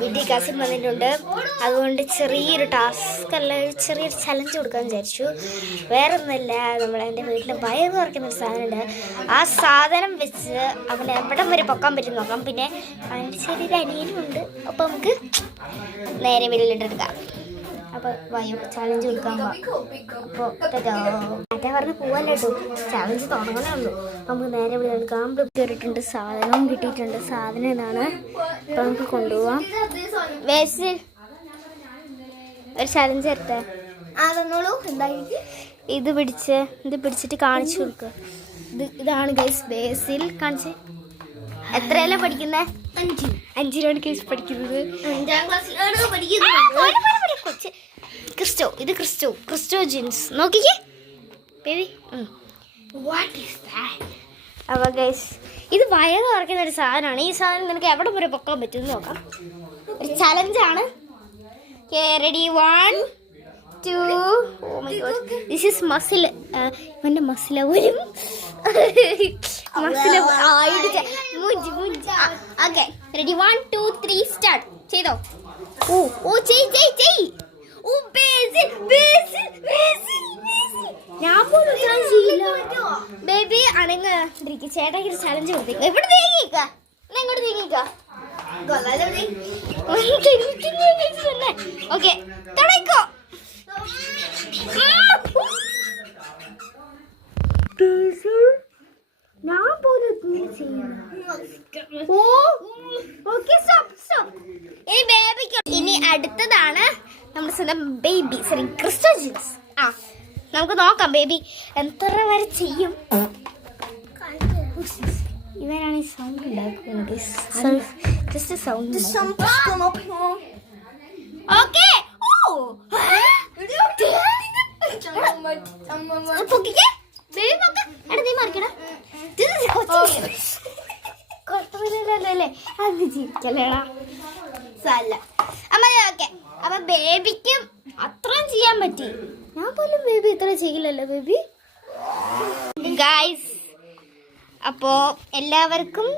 വീട്ടിൽ കസിൻ വന്നിട്ടുണ്ട്. അതുകൊണ്ട് ചെറിയൊരു ടാസ്ക് അല്ല, ചെറിയൊരു ചലഞ്ച് കൊടുക്കാൻ വിചാരിച്ചു. വേറെ ഒന്നുമില്ല, എൻ്റെ വീട്ടിൽ വയറ് കുറയ്ക്കുന്ന ഒരു സാധനമുണ്ട്. ആ സാധനം വെച്ച് അവനെ എവിടം വരെ പൊക്കാൻ പറ്റും നോക്കാം. പിന്നെ അവൻ്റെ ചെറിയൊരു അനിയനും ഉണ്ട്. അപ്പോൾ നമുക്ക് നേരെ വീട്ടിലിട്ടെടുക്കാം. അപ്പോൾ വയോ ചലഞ്ച് കൊടുക്കാൻ അപ്പോൾ മറ്റേ പറഞ്ഞ് പോവാല്ലോ കേട്ടോ, ചലഞ്ച് തുടങ്ങണേ ഉള്ളൂ. നമുക്ക് നേരെ ഇവിടെ എടുക്കാം. കയറിയിട്ടുണ്ട്, സാധനവും കിട്ടിയിട്ടുണ്ട്. സാധനം ഇതാണ്. അപ്പോൾ നമുക്ക് കൊണ്ടുപോവാം. വേസ്റ്റ് ഒരു ചലഞ്ച് തരട്ടെ. തന്നോളൂ. എന്തായിരിക്കും ഇത് പിടിച്ചിട്ട് കാണിച്ചു കൊടുക്കുക. ഇതാണ് ഗൈസ് ബേസിൽ. കാണിച്ച്. എത്രയല്ല പഠിക്കുന്നത്? 5 കേസ് പഠിക്കുന്നത്. 5ാം ക്ലാസ്സിലാണ് പഠിക്കുന്നത്. ഇത് ക്രിസ്റ്റോ ജീൻസ് നോക്കിക്കേ ബേബി. അപ്പോൾ ഗൈസ് ഇത് വയറ് കുറയ്ക്കുന്ന ഒരു സാധനമാണ്. ഈ സാധനം നിനക്ക് എവിടെ വരെ പൊക്കാൻ പറ്റുമെന്ന് നോക്കാം. ഒരു ചലഞ്ചാണ്. Ready 1 2. Oh my god, this is muscle. ഇവൻ്റെ മസില ഒരു മസില ആയിട്ട് ഓക്കെ. Ready 1 2 3 start. ചെയ്തോ? ഓ ചെയ്. ഓ ഞാൻ പോലും ചെയ്യില്ല ബേബി. അണങ്ങ ചേട്ടാക്ക് ഒരു ചലഞ്ച് കൊടുത്തേക്ക. ഇവിടെ തേങ്ങിക്ക, ഇങ്ങോട്ട് തേങ്ങിക്ക. ഓക്കെ തുടങ്ങിക്കോ. ഞാൻ പോലും ഇനി അടുത്തതാണ് നമ്മുടെ സ്വന്തം ബേബി. Sorry, Cristo jeans. നമുക്ക് നോക്കാം ബേബി എത്ര വരെ ചെയ്യും. ഇവരാണ് ഈ സൗണ്ട് ഉണ്ടാക്കുന്നത്. Just sound. ഓക്കെ. അപ്പൊ ബേബിക്കും അത്രയും ചെയ്യാൻ പറ്റി. ഞാൻ പോലും ബേബി ഇത്ര ചെയ്യില്ലല്ലോ ബേബി. ഗൈസ്, അപ്പോ എല്ലാവർക്കും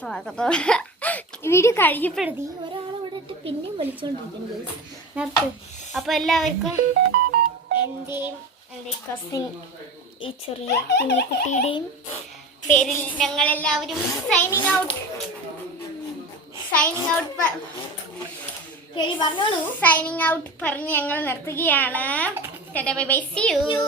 സ്വാഗതം. വീഡിയോ കഴിയപ്പെടുത്തി ഒരാളോടെ ഇട്ട് പിന്നെയും വിളിച്ചോണ്ടിരിക്കുന്നു ഗൈസ്. നേരത്തെ അപ്പോൾ എല്ലാവർക്കും എൻ്റെയും എൻ്റെ കസിൻ ഈ ചെറിയ കുഞ്ഞിക്കുട്ടിയുടെയും പേരിൽ ഞങ്ങളെല്ലാവരും സൈനിങ് ഔട്ട് പറഞ്ഞ് ഞങ്ങൾ നിർത്തുകയാണ്. Bye bye, see U.